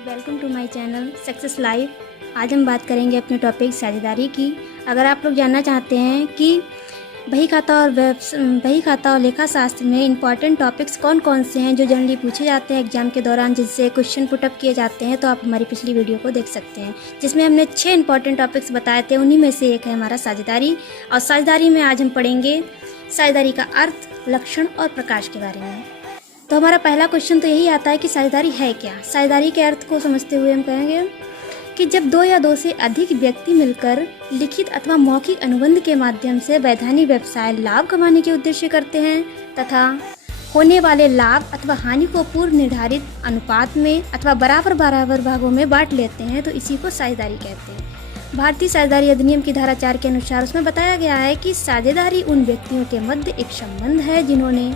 Welcome to my channel success life. आज हम बात करेंगे अपने टॉपिक साझेदारी की। अगर आप लोग जानना चाहते हैं कि बही खाता और लेखा शास्त्र में इंपॉर्टेंट टॉपिक्स कौन कौन से हैं जो जनरली पूछे जाते हैं एग्जाम के दौरान, जिससे क्वेश्चन पुटअप किए जाते हैं, तो आप हमारी पिछली वीडियो को देख सकते हैं जिसमें हमने 6 इंपॉर्टेंट टॉपिक्स बताए थे। उन्हीं में से एक है हमारा साझेदारी। और साझेदारी में आज हम पढ़ेंगे साझेदारी का अर्थ, लक्षण और प्रकाश के बारे में। तो हमारा पहला क्वेश्चन तो यही आता है कि साझेदारी है क्या। साझेदारी के अर्थ को समझते हुए हम कहेंगे कि जब 2 या 2 से अधिक व्यक्ति मिलकर लिखित अथवा मौखिक अनुबंध के माध्यम से वैधानिक व्यवसाय लाभ कमाने के उद्देश्य करते हैं तथा होने वाले लाभ अथवा हानि को पूर्व निर्धारित अनुपात में अथवा बराबर बराबर भागों में बांट लेते हैं, तो इसी को साझेदारी कहते हैं। भारतीय साझेदारी अधिनियम की धारा 4 के अनुसार उसमें बताया गया है कि साझेदारी उन व्यक्तियों के मध्य एक संबंध है जिन्होंने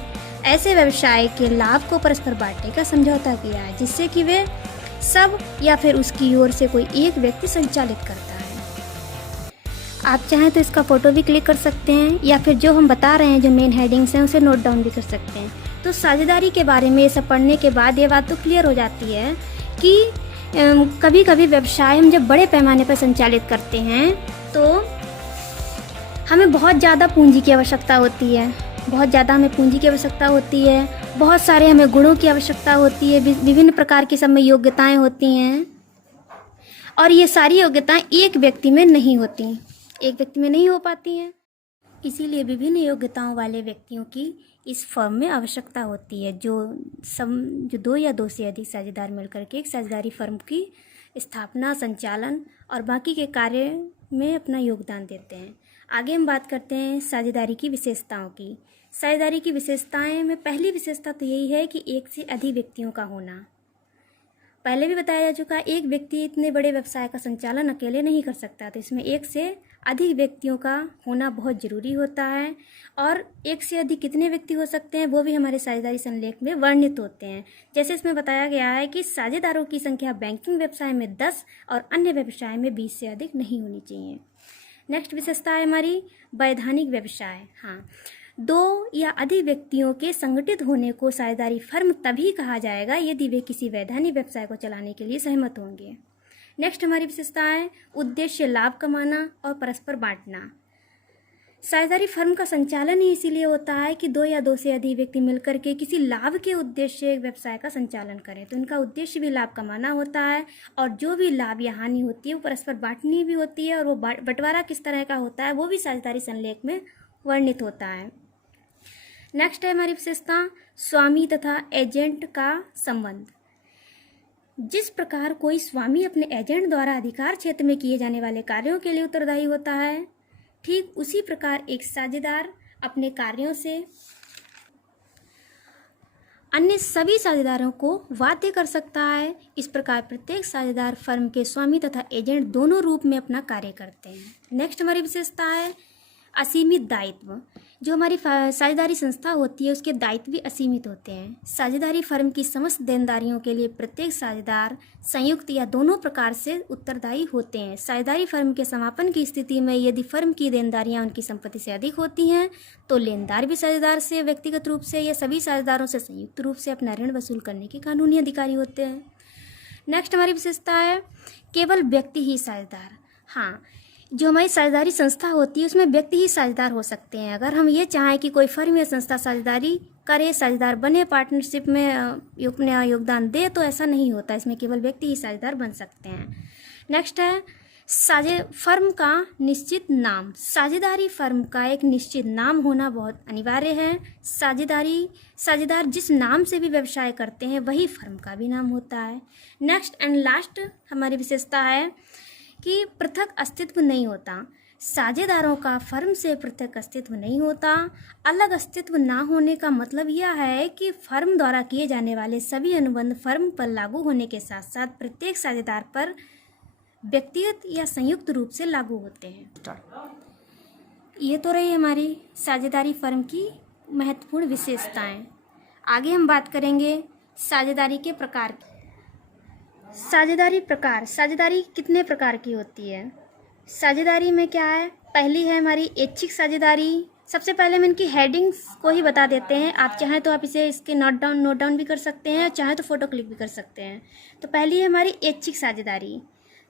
ऐसे व्यवसाय के लाभ को परस्पर बांटने का समझौता किया है जिससे कि वे सब या फिर उसकी ओर से कोई एक व्यक्ति संचालित करता है। आप चाहें तो इसका फोटो भी क्लिक कर सकते हैं या फिर जो हम बता रहे हैं जो मेन हेडिंग्स हैं उसे नोट डाउन भी कर सकते हैं। तो साझेदारी के बारे में ये सब पढ़ने के बाद ये बात तो क्लियर हो जाती है कि कभी कभी व्यवसाय हम जब बड़े पैमाने पर संचालित करते हैं तो हमें बहुत ज़्यादा पूंजी की आवश्यकता होती है। बहुत सारे हमें गुणों की आवश्यकता होती है, विभिन्न प्रकार की सब में योग्यताएं होती हैं और ये सारी योग्यताएं एक व्यक्ति में नहीं हो पाती हैं। इसीलिए विभिन्न योग्यताओं वाले व्यक्तियों की इस फर्म में आवश्यकता होती है जो 2 या 2 से अधिक साझेदार मिलकर के एक साझेदारी फर्म की स्थापना, संचालन और बाकी के कार्य में अपना योगदान देते हैं। आगे हम बात करते हैं साझेदारी की विशेषताओं की। साझेदारी की विशेषताएं में पहली विशेषता तो यही है कि एक से अधिक व्यक्तियों का होना। पहले भी बताया जा चुका है, एक व्यक्ति इतने बड़े व्यवसाय का संचालन अकेले नहीं कर सकता, तो इसमें एक से अधिक व्यक्तियों का होना बहुत ज़रूरी होता है। और एक से अधिक कितने व्यक्ति हो सकते हैं वो भी हमारे साझेदारी संलेख में वर्णित होते हैं। जैसे इसमें बताया गया है कि साझेदारों की संख्या बैंकिंग व्यवसाय में 10 और अन्य व्यवसाय में 20 से अधिक नहीं होनी चाहिए। नेक्स्ट विशेषता है हमारी वैधानिक व्यवसाय। 2 या अधिक व्यक्तियों के संगठित होने को साझेदारी फर्म तभी कहा जाएगा यदि वे किसी वैधानिक व्यवसाय को चलाने के लिए सहमत होंगे। नेक्स्ट हमारी विशेषता है उद्देश्य लाभ कमाना और परस्पर बांटना। साझेदारी फर्म का संचालन ही इसीलिए होता है कि 2 या 2 से अधिक व्यक्ति मिलकर के किसी लाभ के उद्देश्य से एक व्यवसाय का संचालन करें, तो इनका उद्देश्य भी लाभ कमाना होता है और जो भी लाभ या हानि होती है वो परस्पर बांटनी भी होती है और वो बंटवारा किस तरह का होता है वो भी साझेदारी संलेख में वर्णित होता है। नेक्स्ट है हमारी विशेषता स्वामी तथा एजेंट का संबंध। जिस प्रकार कोई स्वामी अपने एजेंट द्वारा अधिकार क्षेत्र में किए जाने वाले कार्यों के लिए उत्तरदायी होता है, ठीक उसी प्रकार एक साझेदार अपने कार्यों से अन्य सभी साझेदारों को बाध्य कर सकता है। इस प्रकार प्रत्येक साझेदार फर्म के स्वामी तथा एजेंट दोनों रूप में अपना कार्य करते हैं। नेक्स्ट हमारी विशेषता है असीमित दायित्व। जो हमारी साझेदारी संस्था होती है उसके दायित्व भी असीमित होते हैं। साझेदारी फर्म की समस्त देनदारियों के लिए प्रत्येक साझेदार संयुक्त या दोनों प्रकार से उत्तरदायी होते हैं। साझेदारी फर्म के समापन की स्थिति में यदि फर्म की देनदारियां उनकी संपत्ति से अधिक होती हैं तो लेनदार भी साझेदार से व्यक्तिगत रूप से या सभी साझेदारों से संयुक्त रूप से अपना ऋण वसूल करने के कानूनी अधिकारी होते हैं। नेक्स्ट हमारी विशेषता है केवल व्यक्ति ही साझेदार। जो हमारी साझेदारी संस्था होती है उसमें व्यक्ति ही साझेदार हो सकते हैं। अगर हम ये चाहें कि कोई फर्म या संस्था साझेदारी करे, साझेदार बने, पार्टनरशिप में अपना योगदान दे, तो ऐसा नहीं होता। इसमें केवल व्यक्ति ही साझेदार बन सकते हैं। नेक्स्ट है फर्म का निश्चित नाम। साझेदारी फर्म का एक निश्चित नाम होना बहुत अनिवार्य है। साझेदार जिस नाम से भी व्यवसाय करते हैं वही फर्म का भी नाम होता है। नेक्स्ट एंड लास्ट हमारी विशेषता है कि पृथक अस्तित्व नहीं होता। साझेदारों का फर्म से पृथक अस्तित्व नहीं होता। अलग अस्तित्व ना होने का मतलब यह है कि फर्म द्वारा किए जाने वाले सभी अनुबंध फर्म पर लागू होने के साथ साथ प्रत्येक साझेदार पर व्यक्तिगत या संयुक्त रूप से लागू होते हैं। ये तो रही हमारी साझेदारी फर्म की महत्वपूर्ण विशेषताएं। आगे हम बात करेंगे साझेदारी के प्रकार की। साझेदारी कितने प्रकार की होती है? साझेदारी में क्या है? पहली है हमारी ऐच्छिक साझेदारी, सबसे पहले हम इनकी हेडिंग्स को ही बता देते हैं। आप चाहें तो आप इसे इसके नोट डाउन भी कर सकते हैं, चाहें तो फ़ोटो क्लिक भी कर सकते हैं। तो पहली है हमारी ऐच्छिक साझेदारी,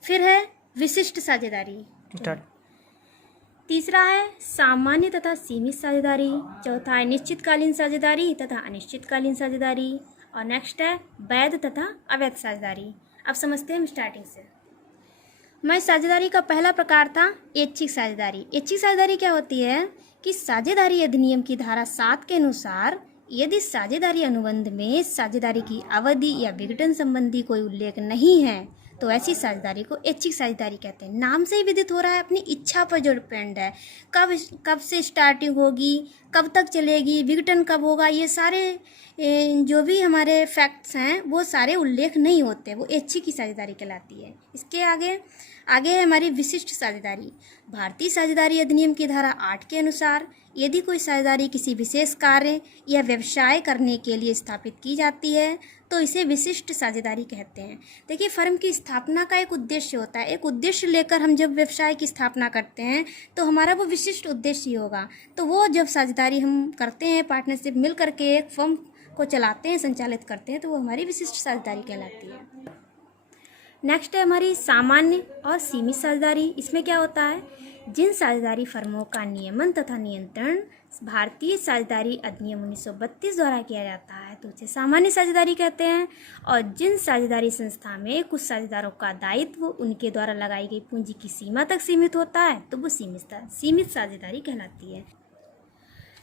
फिर है विशिष्ट साझेदारी, तीसरा है सामान्य तथा सीमित साझेदारी, चौथा है निश्चितकालीन साझेदारी तथा अनिश्चितकालीन साझेदारी, और नेक्स्ट है वैध तथा अवैध साझेदारी। अब समझते हैं हम स्टार्टिंग से। हमारी साझेदारी का पहला प्रकार था ऐच्छिक साझेदारी। ऐच्छिक साझेदारी क्या होती है कि साझेदारी अधिनियम की धारा 7 के अनुसार यदि साझेदारी अनुबंध में साझेदारी की अवधि या विघटन संबंधी कोई उल्लेख नहीं है तो ऐसी साझेदारी को ऐच्छिक साझेदारी कहते हैं। नाम से ही विदित हो रहा है, अपनी इच्छा पर जो डिपेंड है, कब से स्टार्टिंग होगी, कब तक चलेगी, विघटन कब होगा, ये सारे जो भी हमारे फैक्ट्स हैं वो सारे उल्लेख नहीं होते, वो ऐच्छिक की साझेदारी कहलाती है। इसके आगे है हमारी विशिष्ट साझेदारी। भारतीय साझेदारी अधिनियम की धारा 8 के अनुसार यदि कोई साझेदारी किसी विशेष कार्य या व्यवसाय करने के लिए स्थापित की जाती है तो इसे विशिष्ट साझेदारी कहते हैं। देखिए, फर्म की स्थापना का एक उद्देश्य होता है, एक उद्देश्य लेकर हम जब व्यवसाय की स्थापना करते हैं तो हमारा वो विशिष्ट उद्देश्य ही होगा। तो वो जब साझेदारी हम करते हैं, पार्टनरशिप मिल करके एक फर्म को चलाते हैं, संचालित करते हैं, तो वो हमारी विशिष्ट साझेदारी कहलाती है। नेक्स्ट है हमारी सामान्य और सीमित साझेदारी। इसमें क्या होता है, जिन साझेदारी फर्मों का नियमन तथा नियंत्रण भारतीय साझेदारी अधिनियम 1932 द्वारा किया जाता है तो उसे सामान्य साझेदारी कहते हैं, और जिन साझेदारी संस्था में कुछ साझेदारों का दायित्व उनके द्वारा लगाई गई पूंजी की सीमा तक सीमित होता है तो वो सीमित साझेदारी कहलाती है।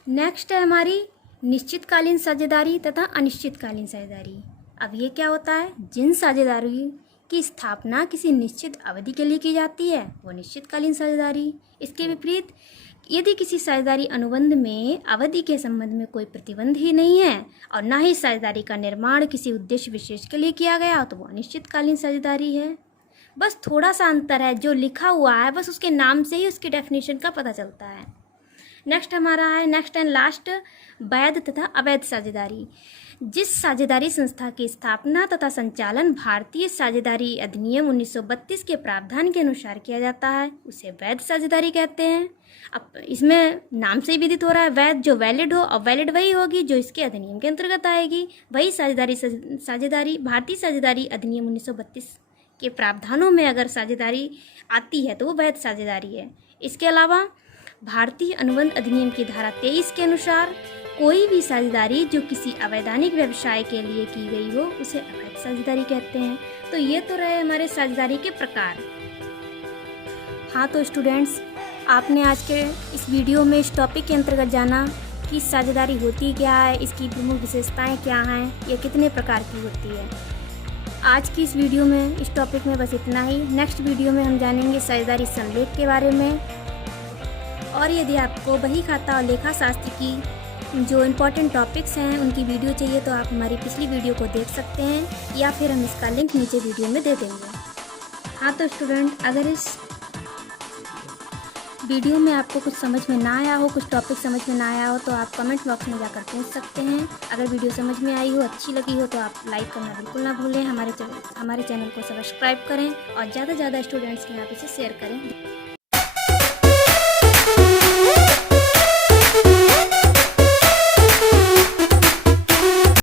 नेक्स्ट है हमारी निश्चितकालीन साझेदारी तथा अनिश्चितकालीन साझेदारी। अब ये क्या होता है, जिन साझेदारी की स्थापना किसी निश्चित अवधि के लिए की जाती है वो निश्चितकालीन साझेदारी। इसके विपरीत यदि किसी साझेदारी अनुबंध में अवधि के संबंध में कोई प्रतिबंध ही नहीं है और ना ही साझेदारी का निर्माण किसी उद्देश्य विशेष के लिए किया गया तो वो अनिश्चितकालीन साझेदारी है। बस थोड़ा सा अंतर है, जो लिखा हुआ है बस उसके नाम से ही उसकी डेफिनेशन का पता चलता है। नेक्स्ट एंड लास्ट वैध तथा अवैध साझेदारी। जिस साझेदारी संस्था की स्थापना तथा संचालन भारतीय साझेदारी अधिनियम 1932 के प्रावधान के अनुसार किया जाता है उसे वैध साझेदारी कहते हैं। अब इसमें नाम से ही विदित हो रहा है, वैध जो वैलिड हो, और वैलिड वही होगी जो इसके अधिनियम के अंतर्गत आएगी। वही साझेदारी भारतीय साझेदारी अधिनियम 1932 के प्रावधानों में अगर साझेदारी आती है तो वो वैध साझेदारी है। इसके अलावा भारतीय अनुबंध अधिनियम की धारा 23 के अनुसार कोई भी साझेदारी जो किसी अवैधानिक व्यवसाय के लिए की गई हो उसे अवैध साझेदारी कहते हैं। तो ये तो रहे हमारे साझेदारी के प्रकार। हाँ, तो स्टूडेंट्स, आपने आज के इस वीडियो में इस टॉपिक के अंतर्गत जाना कि साझेदारी होती क्या है, इसकी प्रमुख विशेषताएं क्या हैं, ये कितने प्रकार की होती है। आज की इस वीडियो में इस टॉपिक में बस इतना ही। नेक्स्ट वीडियो में हम जानेंगे साझेदारी संलेख के बारे में। और यदि आपको बही खाता और लेखा शास्त्र की जो इम्पोर्टेंट टॉपिक्स हैं उनकी वीडियो चाहिए तो आप हमारी पिछली वीडियो को देख सकते हैं, या फिर हम इसका लिंक नीचे वीडियो में दे देंगे। हाँ, तो स्टूडेंट, अगर इस वीडियो में आपको कुछ समझ में ना आया हो, कुछ टॉपिक समझ में ना आया हो तो आप कमेंट बॉक्स में जाकर पूछ सकते हैं। अगर वीडियो समझ में आई हो, अच्छी लगी हो तो आप लाइक करना बिल्कुल ना भूलें। हमारे चैनल को सब्सक्राइब करें और ज़्यादा से ज़्यादा स्टूडेंट्स के यहाँ पे इसे शेयर करें।